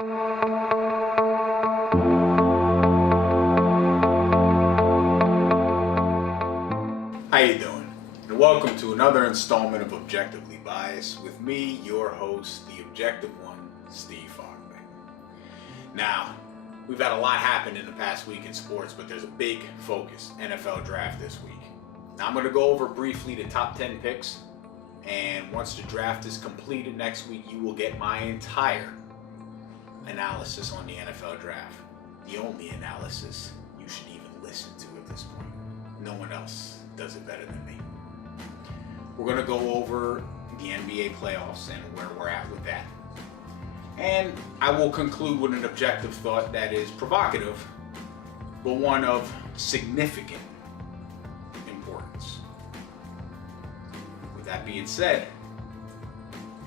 How you doing? And welcome to another installment of Objectively Biased with me, your host, the objective one, Steve Fogman. Now, we've had a lot happen in the past week in sports, but there's a big focus, NFL draft this week. Now, I'm going to go over briefly the top 10 picks, and once the draft is completed next week, you will get my entire analysis on the NFL draft. The only analysis you should even listen to at this point. No one else does it better than me. We're going to go over the NBA playoffs and where we're at with that. And I will conclude with an objective thought that is provocative, but one of significant importance. With that being said,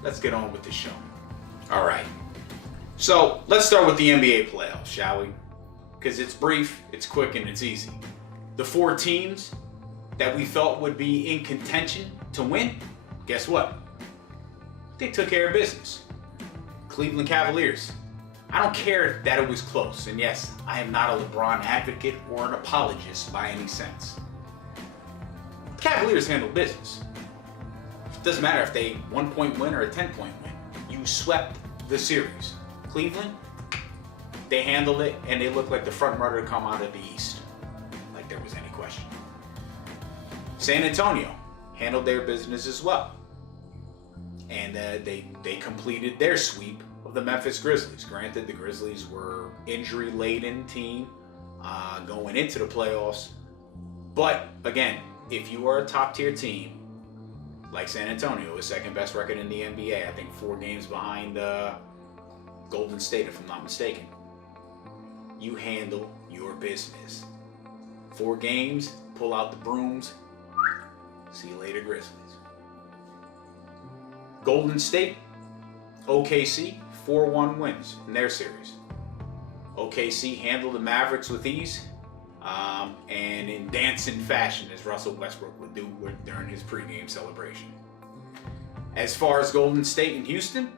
let's get on with the show. All right. So let's start with the NBA playoffs, shall we? Because it's brief, it's quick, and it's easy. The 4 teams that we thought would be in contention to win, guess what? They took care of business. Cleveland Cavaliers. I don't care that it was close, and yes, I am not a LeBron advocate or an apologist by any sense. The Cavaliers handled business. It doesn't matter if they 1-point win or a 10-point win. You swept the series. Cleveland, they handled it, and they looked like the front runner to come out of the East. Like there was any question. San Antonio handled their business as well. And they completed their sweep of the Memphis Grizzlies. Granted, the Grizzlies were injury-laden team going into the playoffs. But again, if you are a top-tier team, like San Antonio, is second best record in the NBA, I think 4 games behind Golden State, if I'm not mistaken. You handle your business. 4 games, pull out the brooms. See you later, Grizzlies. Golden State, OKC, 4-1 wins in their series. OKC handled the Mavericks with ease, and in dancing fashion, as Russell Westbrook would do during his pregame celebration. As far as Golden State and Houston,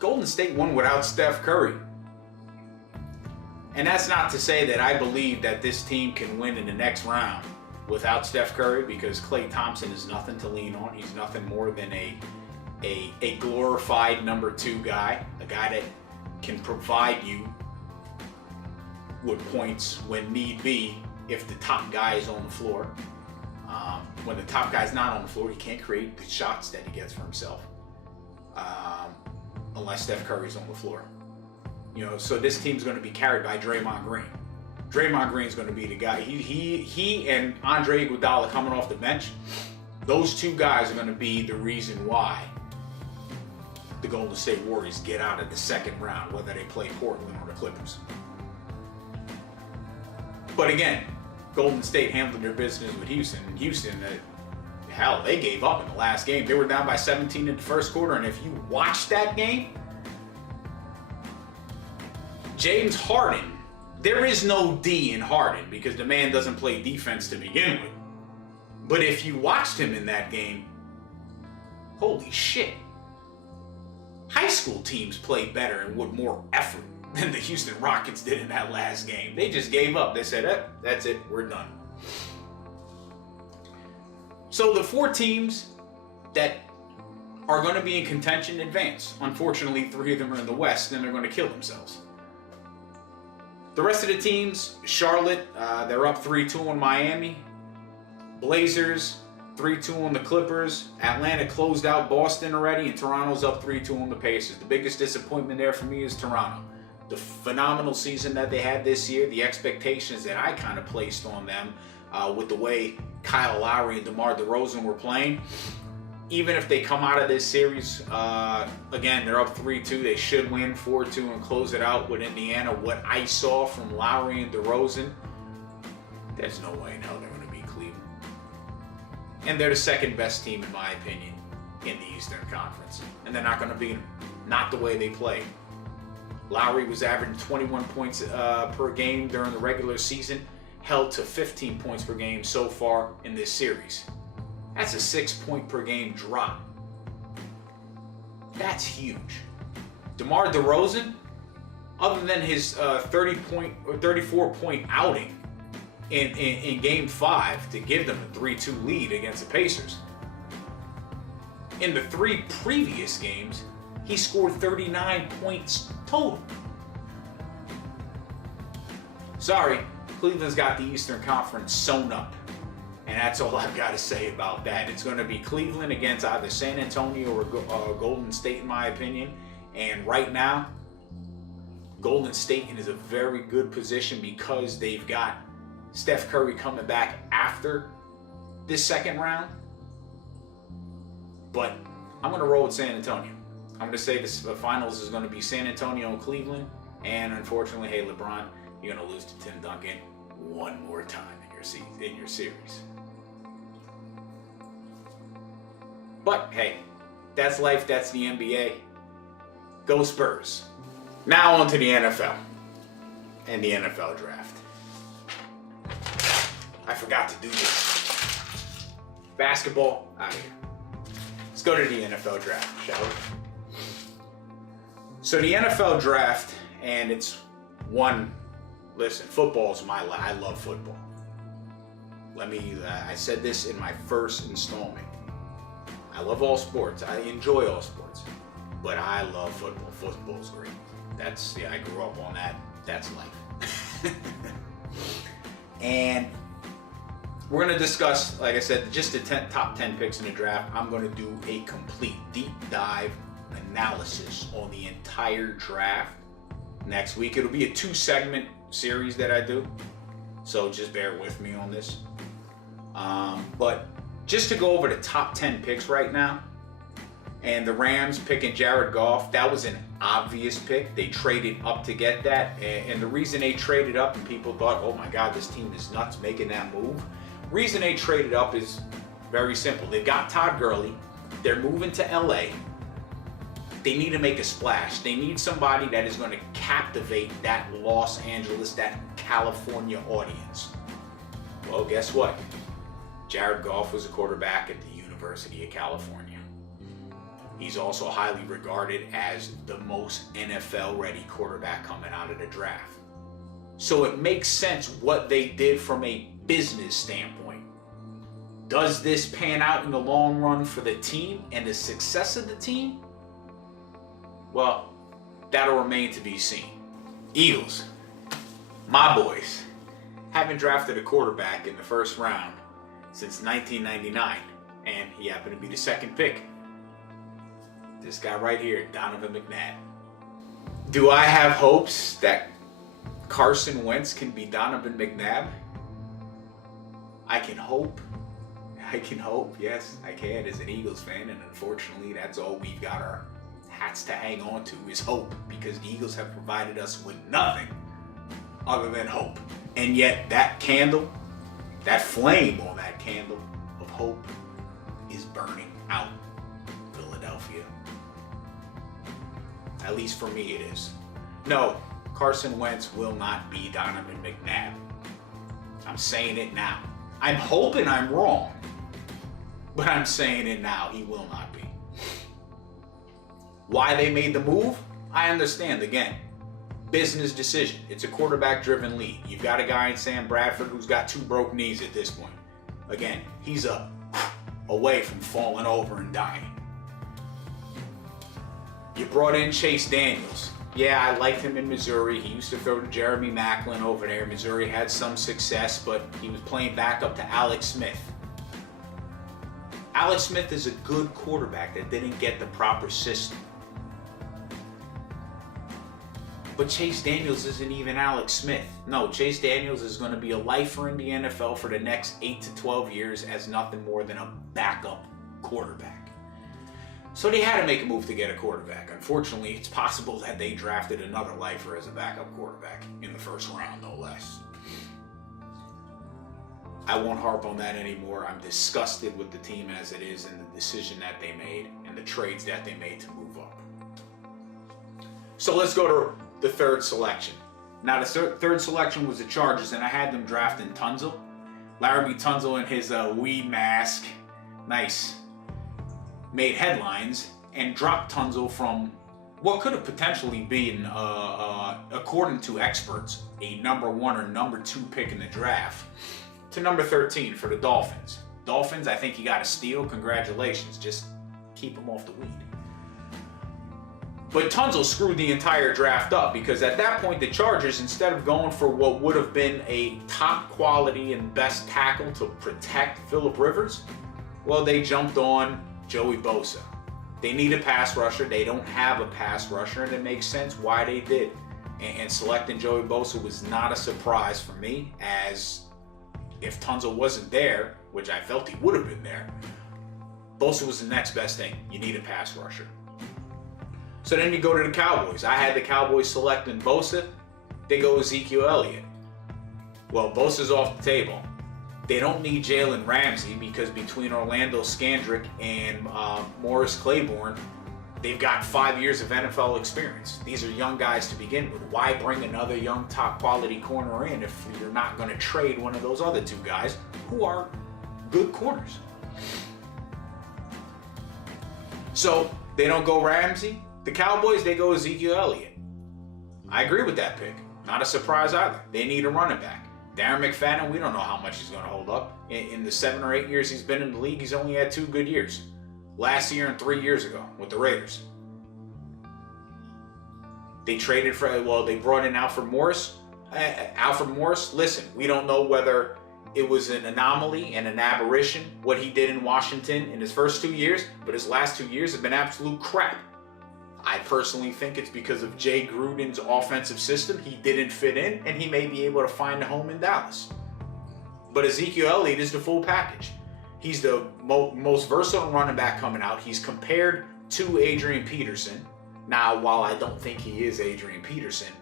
Golden State won without Steph Curry. And that's not to say that I believe that this team can win in the next round without Steph Curry, because Klay Thompson is nothing to lean on. He's nothing more than a glorified number 2 guy, a guy that can provide you with points when need be if the top guy is on the floor. When the top guy's not on the floor, he can't create the shots that he gets for himself, unless Steph Curry's on the floor. You know, so this team's going to be carried by Draymond Green. Draymond Green's going to be the guy. He and Andre Iguodala coming off the bench. Those 2 guys are going to be the reason why the Golden State Warriors get out of the second round, whether they play Portland or the Clippers. But again, Golden State handled their business with Houston. And Houston, hell, they gave up in the last game. They were down by 17 in the first quarter, and if you watch that game, James Harden, there is no D in Harden because the man doesn't play defense to begin with. But if you watched him in that game, holy shit. High school teams play better and with more effort than the Houston Rockets did in that last game. They just gave up. They said, that's it, we're done. So the 4 teams that are going to be in contention advance. Unfortunately, 3 of them are in the West, and they're going to kill themselves. The rest of the teams, Charlotte, they're up 3-2 on Miami. Blazers, 3-2 on the Clippers. Atlanta closed out Boston already, and Toronto's up 3-2 on the Pacers. The biggest disappointment there for me is Toronto. The phenomenal season that they had this year, the expectations that I kind of placed on them with the way Kyle Lowry and DeMar DeRozan were playing. Even if they come out of this series, again, they're up 3-2. They should win 4-2 and close it out with Indiana. What I saw from Lowry and DeRozan, there's no way in hell they're going to beat Cleveland. And they're the second best team, in my opinion, in the Eastern Conference. And they're not going to beat them. Not the way they play. Lowry was averaging 21 points per game during the regular season, held to 15 points per game so far in this series. That's a 6 point per game drop. That's huge. DeMar DeRozan, other than his 30-point or 34-point outing in Game 5 to give them a 3-2 lead against the Pacers, in the 3 previous games, he scored 39 points total. Sorry, Cleveland's got the Eastern Conference sewn up. And that's all I've got to say about that. It's going to be Cleveland against either San Antonio or Golden State, in my opinion. And right now, Golden State is a very good position because they've got Steph Curry coming back after this second round. But I'm going to roll with San Antonio. I'm going to say the finals is going to be San Antonio and Cleveland. And unfortunately, hey, LeBron, you're going to lose to Tim Duncan one more time in your series. But hey, that's life, that's the NBA. Go Spurs. Now on to the NFL and the NFL draft. I forgot to do this. Basketball, out of here. Let's go to the NFL draft, shall we? So the NFL draft, and it's one, listen, football's my life. I love football. I said this in my first installment. I love all sports. I enjoy all sports. But I love football. Football's great. I grew up on that. That's life. And we're going to discuss, like I said, just the top 10 picks in the draft. I'm going to do a complete deep dive analysis on the entire draft next week. It'll be a 2-segment series that I do. So just bear with me on this. But just to go over the top 10 picks right now, and the Rams picking Jared Goff, that was an obvious pick. They traded up to get that. And the reason they traded up, and people thought, oh my God, this team is nuts making that move. Reason they traded up is very simple. They've got Todd Gurley. They're moving to LA. They need to make a splash. They need somebody that is going to captivate that Los Angeles, that California audience. Well, guess what? Jared Goff was a quarterback at the University of California. He's also highly regarded as the most NFL-ready quarterback coming out of the draft. So it makes sense what they did from a business standpoint. Does this pan out in the long run for the team and the success of the team? Well, that'll remain to be seen. Eagles, my boys, haven't drafted a quarterback in the first round since 1999, and he happened to be the second pick. This guy right here, Donovan McNabb. Do I have hopes that Carson Wentz can be Donovan McNabb? I can hope. Yes, I can as an Eagles fan, and unfortunately that's all we've got our hats to hang on to is hope, because the Eagles have provided us with nothing other than hope. And yet that candle, that flame on that candle of hope is burning out Philadelphia. At least for me it is. No, Carson Wentz will not be Donovan McNabb. I'm saying it now. I'm hoping I'm wrong, but I'm saying it now. He will not be. Why they made the move? I understand. Again, business decision. It's a quarterback-driven league. You've got a guy in Sam Bradford who's got 2 broke knees at this point. Again, he's away from falling over and dying. You brought in Chase Daniels. Yeah, I liked him in Missouri. He used to throw to Jeremy Maclin over there. Missouri had some success, but he was playing backup to Alex Smith. Alex Smith is a good quarterback that didn't get the proper system. But Chase Daniels isn't even Alex Smith. No, Chase Daniels is going to be a lifer in the NFL for the next 8 to 12 years as nothing more than a backup quarterback. So they had to make a move to get a quarterback. Unfortunately, it's possible that they drafted another lifer as a backup quarterback in the first round, no less. I won't harp on that anymore. I'm disgusted with the team as it is and the decision that they made and the trades that they made to move up. So let's go to the third selection. Now the third selection was the Chargers, and I had them drafting Tunsil. Larry Tunsil in his weed mask. Nice. Made headlines and dropped Tunsil from what could have potentially been, according to experts, a number 1 or number 2 pick in the draft to number 13 for the Dolphins. Dolphins, I think you got a steal. Congratulations. Just keep them off the weed. But Tunzel screwed the entire draft up because at that point the Chargers, instead of going for what would have been a top quality and best tackle to protect Phillip Rivers, well, they jumped on Joey Bosa. They need a pass rusher. They don't have a pass rusher, and it makes sense why they did. And selecting Joey Bosa was not a surprise for me, as if Tunzel wasn't there, which I felt he would have been there, Bosa was the next best thing. You need a pass rusher. So then you go to the Cowboys. I had the Cowboys selecting Bosa. They go Ezekiel Elliott. Well, Bosa's off the table. They don't need Jalen Ramsey because between Orlando Scandrick and Morris Claiborne, they've got 5 years of NFL experience. These are young guys to begin with. Why bring another young top quality corner in if you're not going to trade one of those other 2 guys who are good corners? So they don't go Ramsey. The Cowboys, they go Ezekiel Elliott. I agree with that pick. Not a surprise either. They need a running back. Darren McFadden, we don't know how much he's going to hold up. In the 7 or 8 years he's been in the league, he's only had 2 good years. Last year and 3 years ago with the Raiders. They traded for, well, they brought in Alfred Morris. Alfred Morris, listen, we don't know whether it was an anomaly and an aberration, what he did in Washington in his first 2 years, but his last 2 years have been absolute crap. I personally think it's because of Jay Gruden's offensive system. He didn't fit in, and he may be able to find a home in Dallas. But Ezekiel Elliott is the full package. He's the most versatile running back coming out. He's compared to Adrian Peterson. Now, while I don't think he is Adrian Peterson,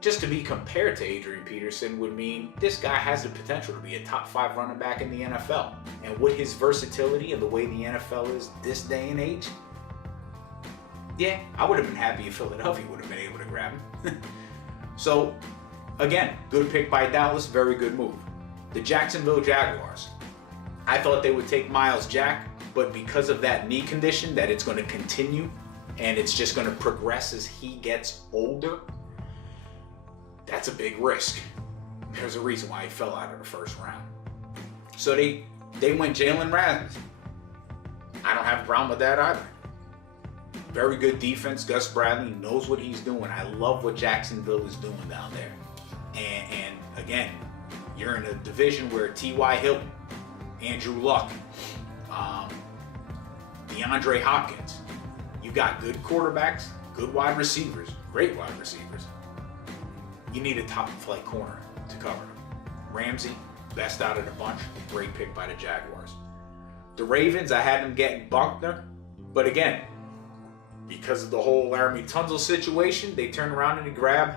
just to be compared to Adrian Peterson would mean this guy has the potential to be a top 5 running back in the NFL. And with his versatility and the way the NFL is this day and age, yeah, I would have been happy if Philadelphia would have been able to grab him. So, again, good pick by Dallas, very good move. The Jacksonville Jaguars. I thought they would take Myles Jack, but because of that knee condition, that it's going to continue and it's just going to progress as he gets older, that's a big risk. There's a reason why he fell out of the first round. So they went Jalen Ramsey. I don't have a problem with that either. Very good defense. Gus Bradley knows what he's doing. I love what Jacksonville is doing down there. And again, you're in a division where T.Y. Hilton, Andrew Luck, DeAndre Hopkins, you got good quarterbacks, good wide receivers, great wide receivers. You need a top flight corner to cover them. Ramsey, best out of the bunch, great pick by the Jaguars. The Ravens, I had them getting Buckner, but again, because of the whole Laramie Tunzel situation, they turn around and they grab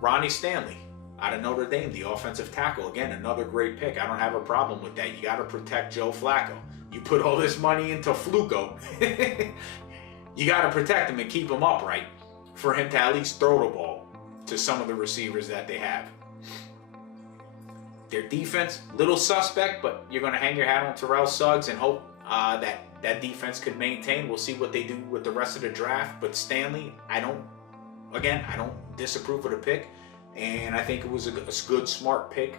Ronnie Stanley out of Notre Dame, the offensive tackle. Again, another great pick. I don't have a problem with that. You got to protect Joe Flacco. You put all this money into Fluco. You got to protect him and keep him upright for him to at least throw the ball to some of the receivers that they have. Their defense, little suspect, but you're going to hang your hat on Terrell Suggs and hope that defense could maintain. We'll see what they do with the rest of the draft. But Stanley, I don't disapprove of the pick. And I think it was a good, smart pick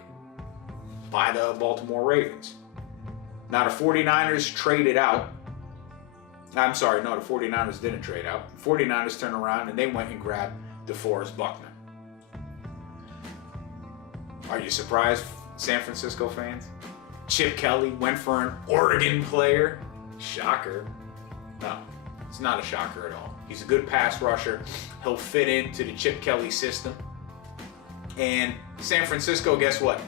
by the Baltimore Ravens. Now, the 49ers traded out. I'm sorry, no, the 49ers didn't trade out. The 49ers turned around and they went and grabbed DeForest Buckner. Are you surprised, San Francisco fans? Chip Kelly went for an Oregon player. Shocker. No, it's not a shocker at all. He's a good pass rusher. He'll fit into the Chip Kelly system. And San Francisco, guess what?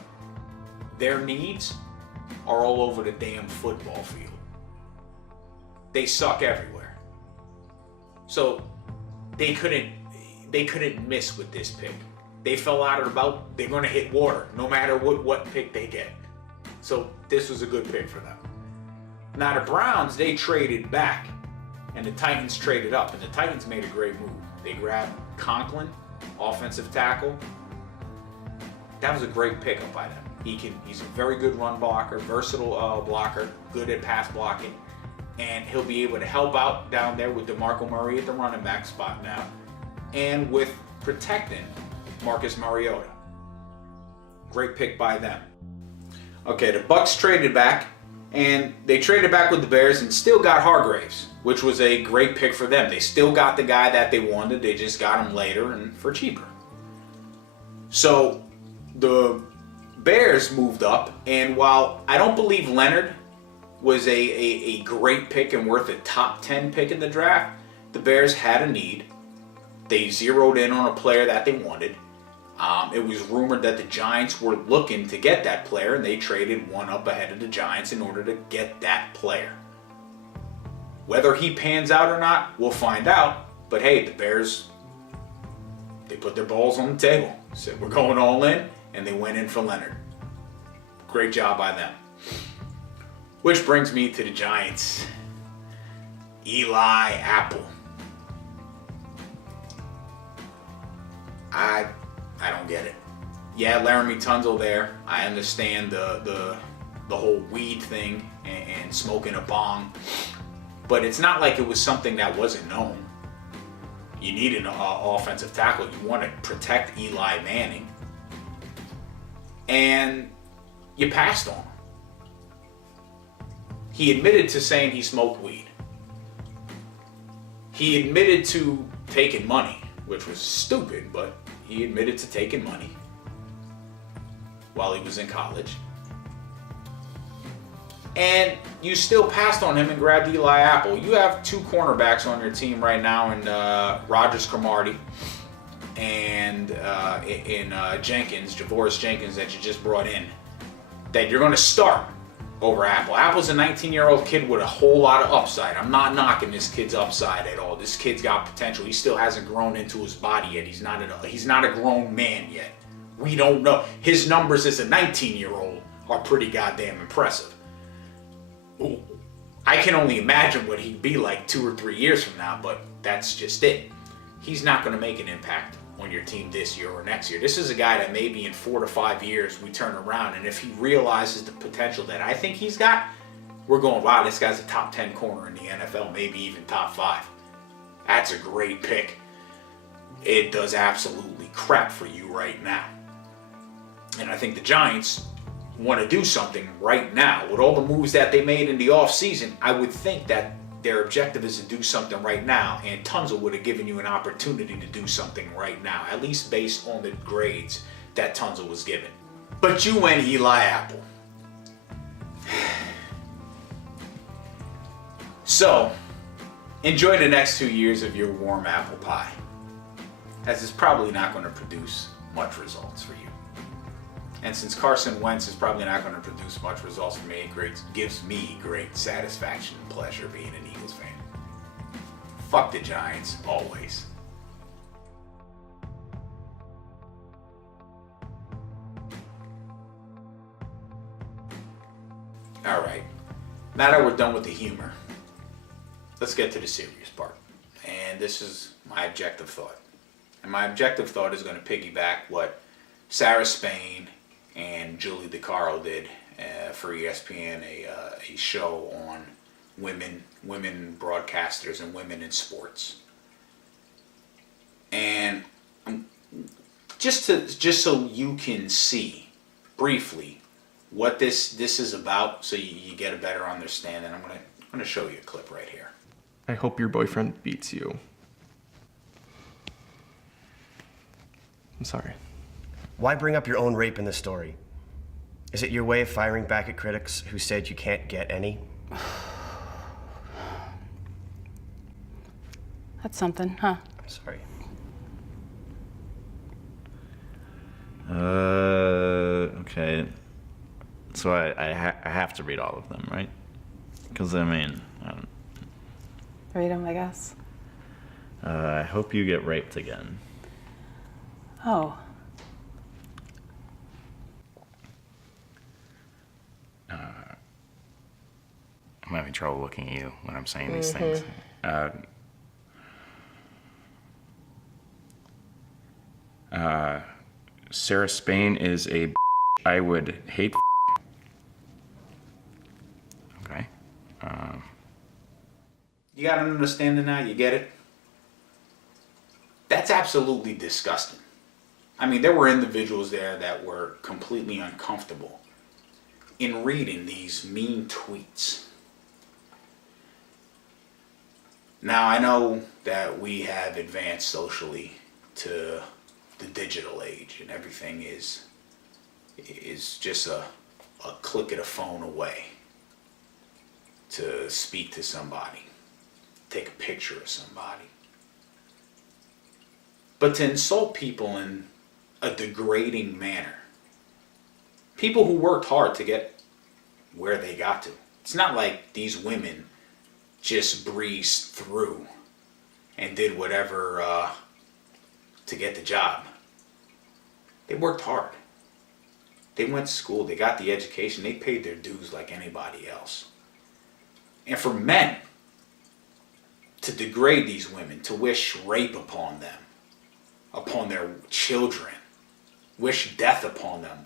Their needs are all over the damn football field. They suck everywhere. So they couldn't miss with this pick. They fell out of the boat. They're going to hit water no matter what pick they get. So this was a good pick for them. Now the Browns, they traded back and the Titans traded up, and the Titans made a great move. They grabbed Conklin, offensive tackle. That was a great pickup by them. He's a very good run blocker, versatile blocker, good at pass blocking, and he'll be able to help out down there with DeMarco Murray at the running back spot now. and with protecting Marcus Mariota. Great pick by them. Okay, the Bucs traded back, and they traded back with the Bears and still got Hargraves, which was a great pick for them. They still got the guy that they wanted. They just got him later and for cheaper. So the Bears moved up, and while I don't believe Leonard was a great pick and worth a top 10 pick in the draft, the Bears had a need. They zeroed in on a player that they wanted. It was rumored that the Giants were looking to get that player, and they traded one up ahead of the Giants in order to get that player. Whether he pans out or not, we'll find out. But hey, the Bears, they put their balls on the table, said we're going all in, and they went in for Leonard. Great job by them. Which brings me to the Giants. Eli Apple. I don't get it. Yeah, Laramie Tunsil there. I understand the whole weed thing and smoking a bong, but it's not like it was something that wasn't known. You need an offensive tackle. You want to protect Eli Manning, and you passed on him. He admitted to saying he smoked weed. He admitted to taking money, which was stupid, but he admitted to taking money while he was in college. And you still passed on him and grabbed Eli Apple. You have two cornerbacks on your team right now in Rogers Cromartie and in Javoris Jenkins that you just brought in, that you're going to start over Apple. Apple's a 19-year-old kid with a whole lot of upside. I'm not knocking this kid's upside at all. This kid's got potential. He still hasn't grown into his body yet. He's not a grown man yet. We don't know. His numbers as a 19-year-old are pretty goddamn impressive. Ooh. I can only imagine what he'd be like 2 or 3 years from now, but that's just it. He's not going to make an impact on your team this year or next year. This is a guy that maybe in 4 to 5 years we turn around, and if he realizes the potential that I think he's got, we're going, wow, this guy's a top 10 corner in the NFL, maybe even top 5. That's a great pick. It does absolutely crap for you right now. And I think the Giants want to do something right now. With all the moves that they made in the offseason, I would think that their objective is to do something right now, and Tunsil would have given you an opportunity to do something right now, at least based on the grades that Tunsil was given. But you went Eli Apple. So, enjoy the next 2 years of your warm apple pie, as it's probably not going to produce much results for you. And since Carson Wentz is probably not going to produce much results for me, it gives me great satisfaction and pleasure being an Eagles fan. Fuck the Giants, always. Alright, now that we're done with the humor, let's get to the serious part. And this is my objective thought. And my objective thought is going to piggyback what Sarah Spain and Julie DeCaro did for ESPN, a show on women broadcasters and women in sports. And just so you can see briefly what this is about, so you get a better understanding, I'm gonna show you a clip right here. I hope your boyfriend beats you. I'm sorry. Why bring up your own rape in the story? Is it your way of firing back at critics who said you can't get any? That's something, huh? I'm sorry. Okay. So I have to read all of them, right? Because, I mean, I don't... Read them, I guess. I hope you get raped again. Oh. I'm having trouble looking at you when I'm saying these things. Sarah Spain is a I would hate. Okay. You got an understanding now? You get it? That's absolutely disgusting. I mean, there were individuals there that were completely uncomfortable in reading these mean tweets. Now, I know that we have advanced socially to the digital age, and everything is just a click of the phone away to speak to somebody, take a picture of somebody. But to insult people in a degrading manner, people who worked hard to get where they got to. It's not like these women just breezed through and did whatever to get the job. They worked hard. They went to school, they got the education, they paid their dues like anybody else. And for men to degrade these women, to wish rape upon them, upon their children, wish death upon them,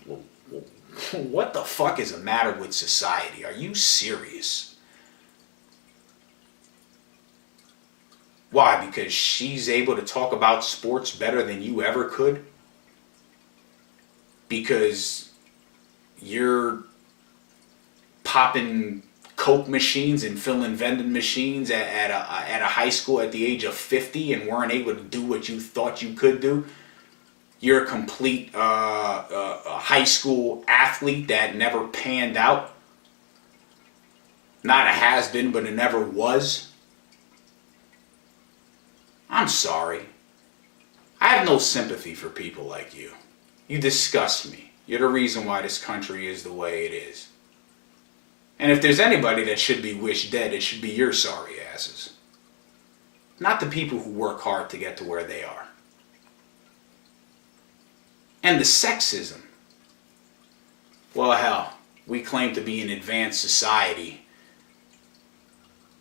what the fuck is the matter with society? Are you serious? Why? Because she's able to talk about sports better than you ever could? Because you're popping Coke machines and filling vending machines at a high school at the age of 50 and weren't able to do what you thought you could do? You're a complete high school athlete that never panned out. Not a has-been, but it never was. I'm sorry. I have no sympathy for people like you. You disgust me. You're the reason why this country is the way it is. And if there's anybody that should be wished dead, it should be your sorry asses. Not the people who work hard to get to where they are. And the sexism. Well, hell, we claim to be an advanced society.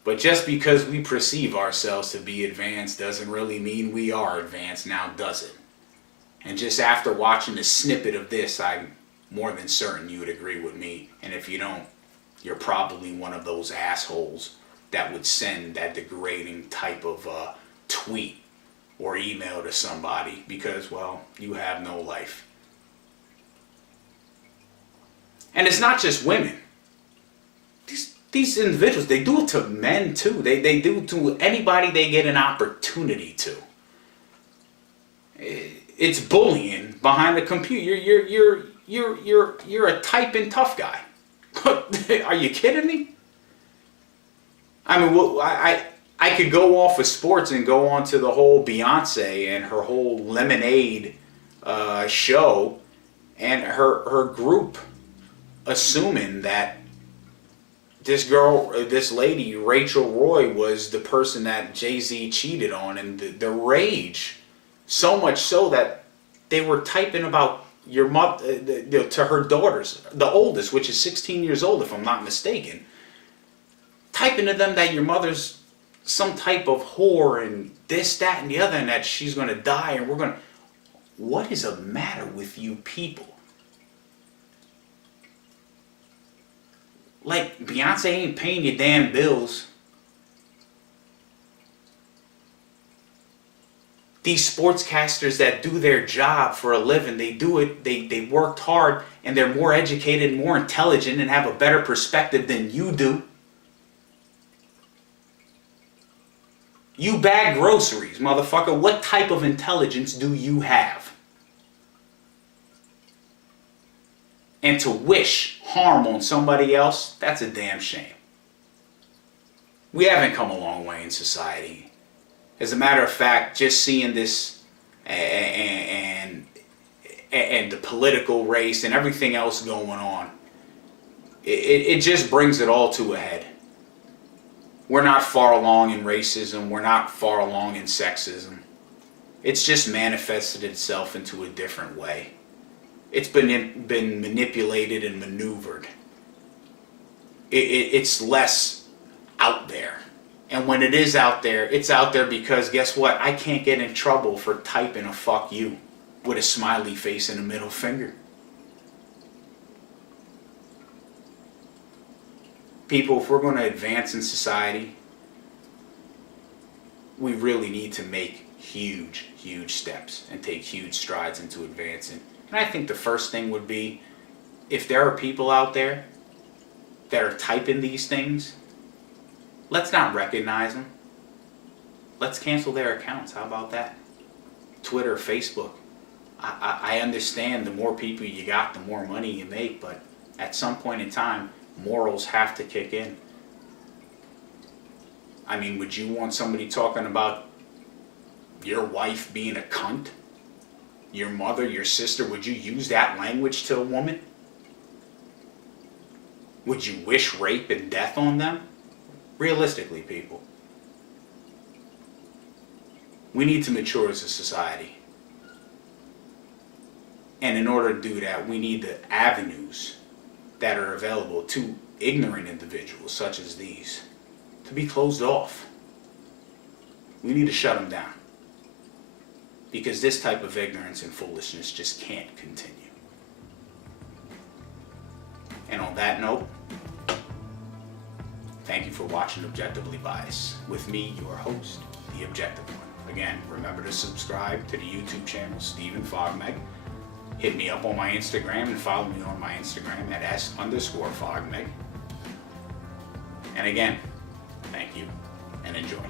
But just because we perceive ourselves to be advanced doesn't really mean we are advanced now, does it? And just after watching a snippet of this, I'm more than certain you would agree with me. And if you don't, you're probably one of those assholes that would send that degrading type of tweet or email to somebody because, well, you have no life. And it's not just women. These individuals, they do it to men too. They do it to anybody they get an opportunity to. It's bullying behind the computer. You're a typing tough guy. Are you kidding me? I mean, well, I could go off of sports and go on to the whole Beyonce and her whole Lemonade show and her group assuming that this lady, Rachel Roy, was the person that Jay-Z cheated on, and the rage, so much so that they were typing about your mother to her daughters, the oldest, which is 16 years old if I'm not mistaken, typing to them that your mother's some type of whore and this, that, and the other, and that she's going to die, and what is the matter with you people? Like, Beyonce ain't paying your damn bills. These sportscasters that do their job for a living, they do it, they worked hard, and they're more educated, more intelligent, and have a better perspective than you do. You bag groceries, motherfucker. What type of intelligence do you have? And to wish harm on somebody else, that's a damn shame. We haven't come a long way in society. As a matter of fact, just seeing this and the political race and everything else going on, it just brings it all to a head. We're not far along in racism. We're not far along in sexism. It's just manifested itself into a different way. It's been manipulated and maneuvered. It's less out there. And when it is out there, it's out there because guess what? I can't get in trouble for typing a fuck you with a smiley face and a middle finger. People, if we're going to advance in society, we really need to make huge, huge steps and take huge strides into advancing. And I think the first thing would be, if there are people out there that are typing these things, let's not recognize them. Let's cancel their accounts. How about that? Twitter, Facebook. I understand the more people you got, the more money you make, but at some point in time, morals have to kick in. I mean, would you want somebody talking about your wife being a cunt? Your mother, your sister, would you use that language to a woman? Would you wish rape and death on them? Realistically, people. We need to mature as a society. And in order to do that, we need the avenues that are available to ignorant individuals such as these to be closed off. We need to shut them down. Because this type of ignorance and foolishness just can't continue. And on that note, thank you for watching Objectively Biased with me, your host, The Objective One. Again, remember to subscribe to the YouTube channel, Stephen Fogmeg. Hit me up on my Instagram and follow me on my Instagram at @s_Fogmeg. And again, thank you and enjoy.